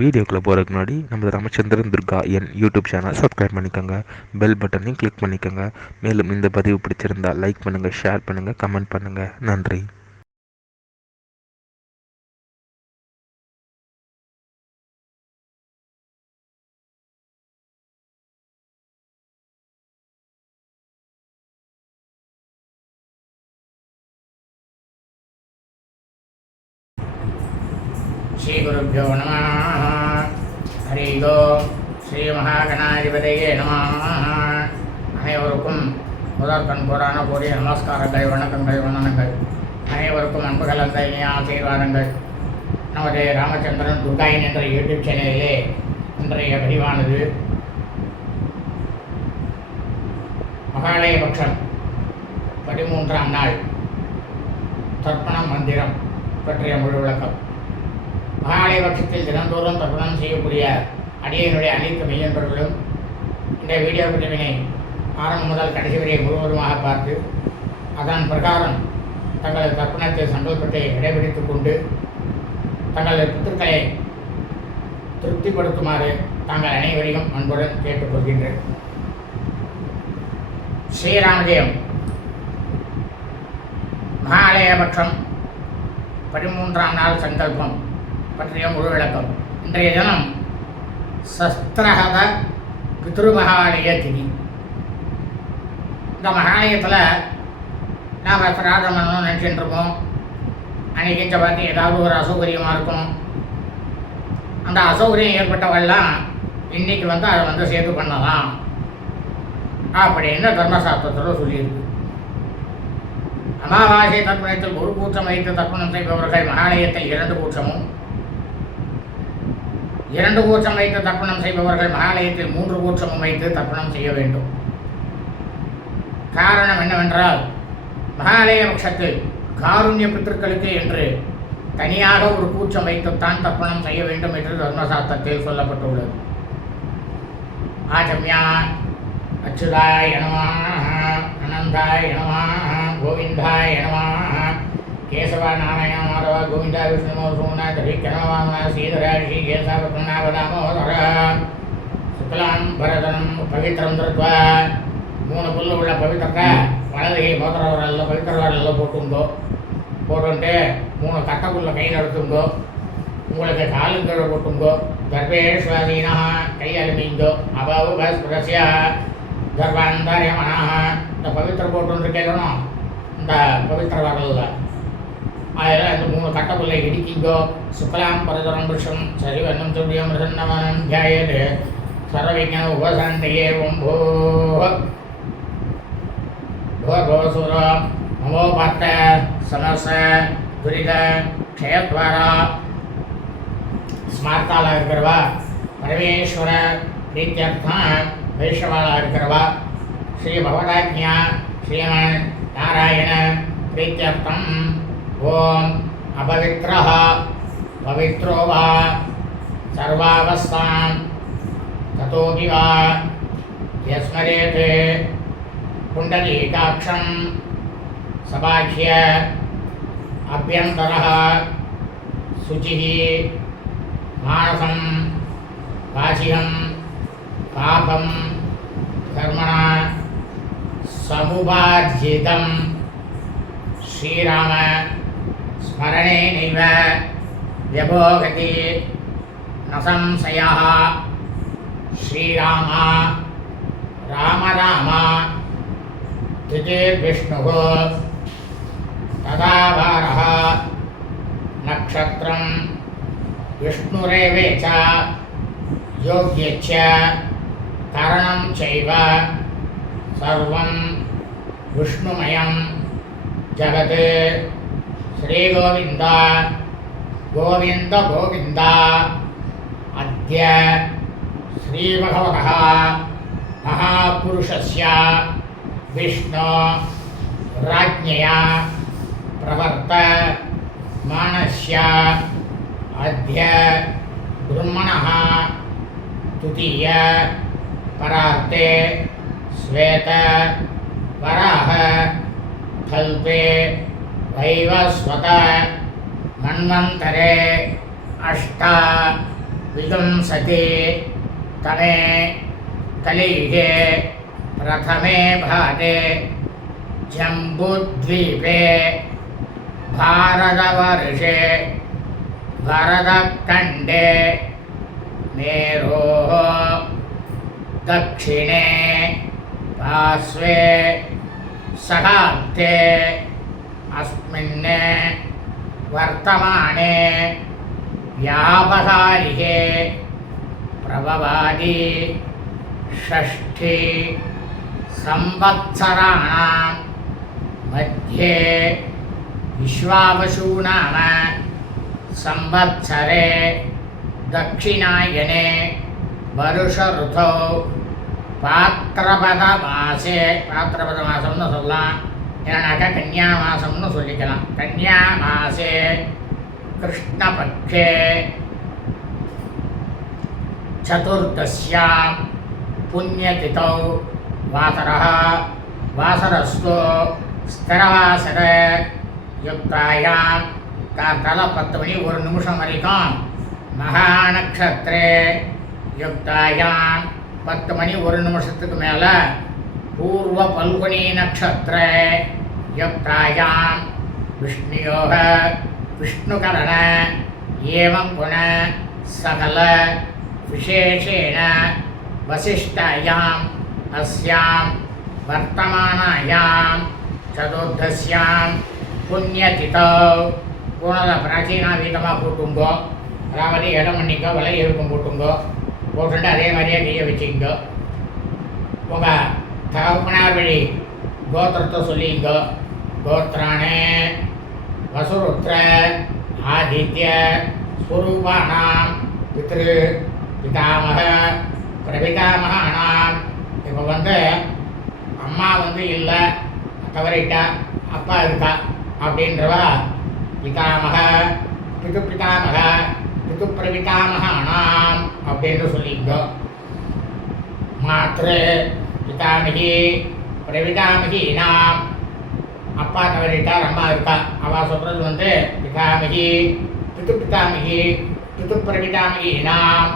வீடியோக்குள்ளே போகிறதுக்கு முன்னாடி நம்ம ராமச்சந்திரன் துர்கா என் யூடியூப் சேனல் சப்ஸ்கிரைப் பண்ணிக்கோங்க, பெல் பட்டனையும் கிளிக் பண்ணிக்கோங்க. மேலும் இந்த பதிவு பிடிச்சிருந்தால் லைக் பண்ணுங்கள், ஷேர் பண்ணுங்கள், கமெண்ட் பண்ணுங்கள். நன்றி. श्री गुरुभ्यो नमः. हरि ओम. श्री महागणाधिपतये नमः. அனைவருக்கும் முதற்கண் கோடான கூடிய நமஸ்காரங்கள், வணக்கங்கள், வந்தனங்கள். அனைவருக்கும் அன்பு கலந்த இனிய ஆசீர்வாதங்கள். நமது ராமச்சந்திரன் துர்காயின் என்ற யூடியூப் சேனலிலே இன்றைய பதிவானது மகாலய பட்சம் 13ஆம் நாள் தர்ப்பண மந்திரம் பற்றிய முழு விளக்கம். மகாலய பட்சத்தில் தினந்தோறும் தர்ப்பணம் செய்யக்கூடிய அடியனுடைய அனைத்து மெய்யன்பர்களும் இந்த வீடியோ பதிவினை ஆரம்பம் முதல் கடைசி வரை முழுவதுமாக பார்த்து அதன் பிரகாரம் தங்களது தர்ப்பணத்தை சங்கல்பத்தை இடைபிடித்துக் கொண்டு தங்களது பித்திருக்களை திருப்திப்படுத்துமாறு தாங்கள் அனைவரையும் அன்புடன் கேட்டுக்கொள்கின்றேன். ஸ்ரீராமஜெயம். மகாலய பட்சம் 13ஆம் நாள் சங்கல்பம் பற்றிய முழு விளக்கம். இன்றைய தினம் சஸ்திரஹத பித்ருமகாலய திதி. இந்த மகாலயத்தில் நாம் சிராதம் பண்ணணும்னு நினச்சிட்டு இருக்கோம். அன்றைக்கி பார்த்து ஏதாவது ஒரு அசௌகரியமாக இருக்கும். அந்த அசௌகரியம் ஏற்பட்டவெல்லாம் இன்றைக்கி அதை சேர்த்து பண்ணலாம் அப்படின்னு தர்மசாஸ்திரத்தில் சொல்லியிருக்கு. அமாவாசை தர்ப்பணத்தில் ஒரு கூச்சம் வைத்து தர்ப்பணம் செய்பவர்கள் மகாலயத்தில் 2 கூச்சமும், 2 கூச்சம் வைத்து தர்ப்பணம் செய்பவர்கள் மகாலயத்தில் 3 கூச்சமும் வைத்து தர்ப்பணம் செய்ய வேண்டும். காரணம் என்னவென்றால், மகாலய பட்சத்தில் காருண்ய பித்திருக்களுக்கு என்று தனியாக ஒரு கூச்சம் வைத்துத்தான் தர்ப்பணம் செய்ய வேண்டும் என்று தர்மசாஸ்திரத்தில் சொல்லப்பட்டுள்ளது. ஆச்சம்யா அச்சுதாய நமः, அனந்தாய நமः, கோவிந்தாய நமः, கேசவ நாராயண மாதவ கோவிந்தா விஷ்ணு சோமநாத ஹரிக்கணவாம ஸ்ரீதரா ஸ்ரீகேசவதாமோதர சுக்லாம் பரதனம் பவித்திரம் திருத்வா. 3 புல்லு உள்ள பவித்திரத்தை வலதுகை மோதிரவரில் பவித்திரவரில் போட்டுண்டு 3 கட்டப்புல்ல கையில் எடுத்துங்கோ. உங்களுக்கு காலும் கீழே போட்டுங்கோ. கர்ப்பேஸ்வாதீனா கை அலுமிங்கோ. அபாவு பஸ்பிரஸ்யா கர்ப்பாந்தாரியமனாக. இந்த பவித்திர போட்டு கேட்கணும். இந்த பவித்திர வரல அதில் இந்த 3 கட்டப்புல்லை இடிக்கிங்கோ. சுக்லாம் பரதரம் புருஷம் சரிவன்னம் துரியம் பிரசன்னவனம் தியாயது சர்வவிஞ்ஞான உபசாந்தையே ஓம்போ ಭೋಸೂರ ಮಮೋಪಾತ್ತ ಸಮಸ್ಯ துரித க்ஷயத்வாரா ஸ்மார்த்தாளாக இருக்கிறவா, பரமேஸ்வர பிரீத்தியர்த்தம் வைஷ்ணவாளாக இருக்கிறவா, ஸ்ரீ பகவதாஜ்ஞா ஸ்ரீமன் நாராயண பிரீத்தியர்த்தம் ஓம் அபவித்ரஹ பவித்ரோ வா சர்வாவஸ்தாம் ததோகி வா யஸ்மரேத் குண்டலீகாட்சம் சபாஹ்ய அபியந்தரः சுச்சிः மானசம் வாசிகம் பாபம் கர்மணா சமுபார்ஜிதம் ஸ்ரீராம ஸ்மரணேனைவ வியபோகதி ந சம்சயः. ஸ்ரீராமா ராம ராம திதிர்விஷ்ணுः ததாவாரः நக்ஷத்ரம் விஷ்ணுரேவேச்ச யோக்யச்ச கரணம் சைவ சர்வம் விஷ்ணுமயம் ஜகத். ஸ்ரீகோவிந்த கோவிந்த கோவிந்த. அத்ய ஸ்ரீபகவதः மகாபுருஷஸ்ய விஷ்ணு ராஜ்ஞயா பிரவர்த்த மானஸ்ய அத்ய பிரம்மணः துதிய பரார்த்தே ஸ்வேத வராக கல்பே வைவஸ்வத மன்வந்தரே அஷ்ட विगंसते तमे कलियुगे प्रथमे भागे जम्बूद्वीपे भारतवर्षे भरतखण्डे मेरोः दक्षिणे पार्श्वे शताब्दे अस्मिन् वर्तमाने व्यावहारिके प्रभवादि षष्ठी संवत्सराणां मध्ये विश्वावसु नाम संवत्सरे दक्षिणायने வருஷ ऋतौ பாத்திரபத மாசம்னு சொல்லலாம், ஏன்னாக்கா கன்னியா மாசம்னு சொல்லிக்கலாம். கன்னியா மாசே கிருஷ்ணபக்ஷே சதுர்தஸ்யாம் புண்ணியதிதௌ வாசரः வாசரஸ்து ஸ்திரவாசர யுக்தாயாம் காத்தால 10 மணி 1 நிமிஷம் வரைக்கும் மகாநக்ஷத்திரே யுக்தாயாம் 10 மணி 1 நிமிஷத்துக்கு மேலே பூர்வ பல்குனி நக்ஷத்திர யுக்தாயாம் விஷ்ணுயோக விஷ்ணுகரண ஏவம் குண சகல விசேஷேண வசிஷ்டாயாம் அஸ்யாம் வர்த்தமானாயாம் சதுர்தஸ்யாம் புண்ணியதிதௌ பூனல பிராச்சீனா வீதமாக போட்டுங்கோ, அதாவது இடம் பண்ணிக்கோ, விலை இருக்கும் போட்டுங்கோ, போட்டுட்டு அதே மாதிரியே கையை வச்சுக்கோ. உங்கள் தகப்பனார் வழி கோத்திரத்தை சொல்லிங்கோ. கோத்திரானே வசுருத்ர ஆதித்ய ஸ்வரூபானாம் பித்ரு பிதாமக பிரபிதாமகானாம். இப்போ அம்மா இல்லை, தவறிட்டா, அப்பா இருக்கா அப்படின்றவா பிதாமக பிது பிதாமக பிது பிரபிதாமகானாம் அப்படின்னு சொல்லிங்கோ. மாத்ரு பிதாமகி பிரபிதாமகினாம். அப்பா தவறிட்டார், அம்மா இருக்கா, அவள் சொல்கிறது பிதாமகி பிது பிதாமகி பிது பிரபிதாமகினாம்.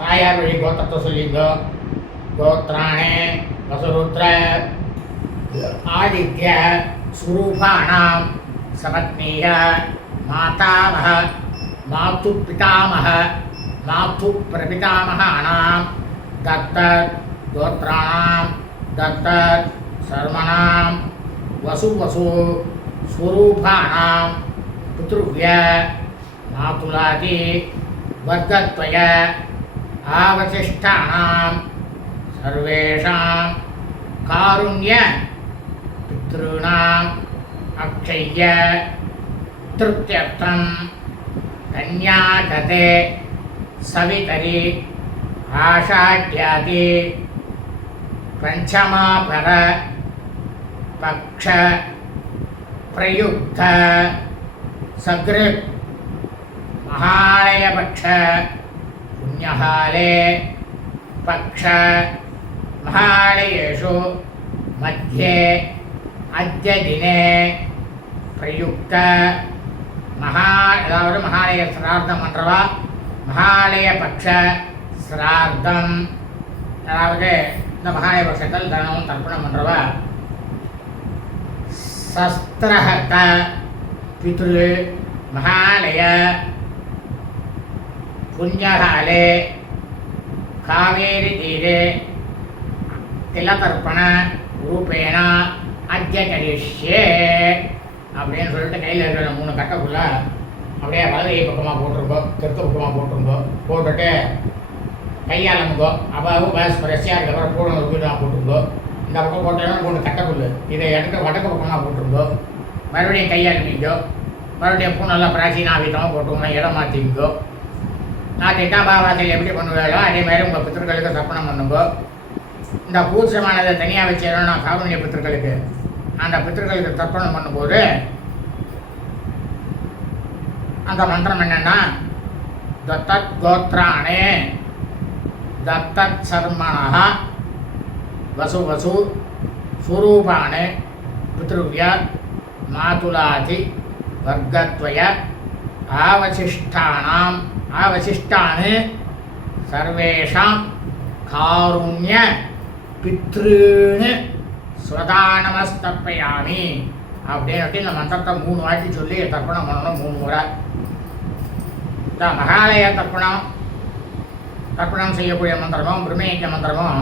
தாயார் வழி கோத்திரத்தை சொல்லிங்கோ. கோத்திராணே வசுருத்ர ஆதித்ய ஸ்வரூபானாம் சபத்னீய மாதாமக மாத்து பிதாமக மாத்து பிரபிதாமகானாம் தத்தத் கோத்ராணாம் தத்தத் சர்மணாம் வசு வசு ஸ்வரூபானாம் பித்ருவ்ய மாதுலாதி வர்க்கத்வய ஆவசிஷ்டானாம் சர்வேஷாம் காருண்ய பித்ருணாம் அக்ஷய்ய திருப்தியர்த்தம் கன்யாகதே சவிதரி ஆஷாட்யாதி பஞ்சமாபர பக்ஷ பிரயுக்த சக்ருத் மகாலயபக்ஷ புண்ணியகாலே பக்ஷ மகாலயேஷு மத்தியே அத்ய தினே பிரயுக்த அதாவது மகாலய சிரார்த்தம் என்றவா மகாலய பட்ச சிரார்த்தம், அதாவது இந்த மகாலய பட்சத்தில் தனமும் தர்ப்பணம் என்றவா சஸ்திரஹத பித்ரு மகாலய புண்ணியகாலே காவேரி தீரே திலதர்ப்பண ரூபேண அத்ய கரிஷ்யே அப்படின்னு சொல்லிட்டு கையில் இருக்கிற 3 கட்டைக்குள்ள அப்படியே வலது கை பக்கமாக போட்டிருக்கோ, தெற்கு பக்கமாக போட்டிருக்கோ, போட்டுட்டு கையாளமுங்கோ. அப்பாவு பேஸ் பிரசியாக இருக்கிற பூனை வீடாக போட்டிருக்கோ. இந்த பக்கம் போட்டோன்னா 3 கட்டைக்குள்ளு இதை எடுத்து வடக்கு பக்கமாக போட்டிருக்கோ. மறுபடியும் கையாளுமிங்கோ. மறுபடியும் பூனெல்லாம் பிராச்சீனாவிதமாக போட்டுக்கணும், இடம் மாற்றிங்கோ. நான் திட்டாபாவாசல் எப்படி பண்ணுவாரோ அதே மாதிரி உங்கள் பித்திருக்களுக்கு தர்ப்பணம் பண்ணுங்கோ. இந்த பூசமானதை தனியாக வச்சிடணும் நான் காரூண்ய பித்திருக்களுக்கு. அந்த பித்திருக்களுக்கு தர்ப்பணம் பண்ணும்போது அந்த மந்திரம் என்னன்னா தத்தத் கோத்ராணே தத்தத் சர்மணா வசு வசு ஸ்வரூபாணே பித்ருவ்ய மாதுலாதி வர்க்கத்வய ஆவசிஷ்டானாம் அவசிஷ்டானு சர்வேஷாம் காருண்ய பித்ருன்னு ஸ்வதா நமஸ்தர்ப்பயாமி அப்படின்னு இந்த மந்திரத்தை 3 வாட்டி சொல்லி தர்ப்பணம் பண்ணணும். 3 முறை. இந்த மகாலய தர்ப்பணம் செய்யக்கூடிய மந்திரமும் பிரம்மயஜ மந்திரமும்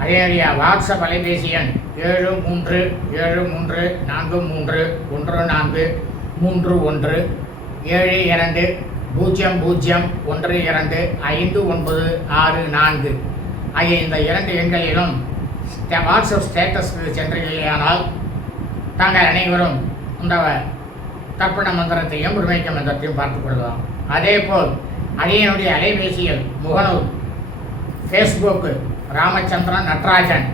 அதேடைய வாட்ஸ்அப் அலைபேசி எண் 7334144272125964 ஆகிய இந்த 2 எண்களிலும் வாட்ஸ்அப் ஸ்டேட்டஸ் சென்றீர்களானால் தாங்கள் அனைவரும் இந்த தர்ப்பண மந்திரத்தையும் பிரம்மயஜ மந்திரத்தையும் பார்த்துக் கொள்ளலாம். அதேபோல் அடியனுடைய அலைபேசியில் முகநூல், ஃபேஸ்புக்கு ராமச்சந்திரன் நடராஜன்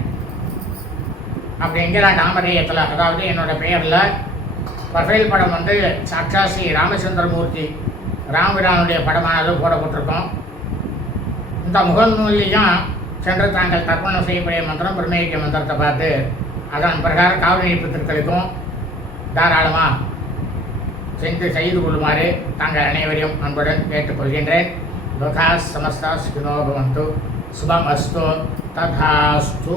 அப்படிங்கிற நாமதேயத்தில், அதாவது என்னோடய பெயரில் ப்ரொஃபைல் படம் வந்து சாட்சா ஸ்ரீ ராமச்சந்திரமூர்த்தி ராமபிரானுடைய படமானது போடப்பட்டிருக்கோம். இந்த முகநூல்லையும் சென்று தாங்கள் தர்ப்பணம் செய்யக்கூடிய மந்திரம் பிரம்மயஜ மந்திரத்தை பார்த்து அதன் பிரகாரம் காவல் நீப்பத்திற்கும் தாராளமாக செய்து கொள்ளுமாறு தாங்கள் அனைவரையும் அன்புடன் கேட்டுக்கொள்கின்றேன். லோகா சமஸ்தா சுகினோ பவந்து. சுபம் அஸ்து. ததாஸ்து.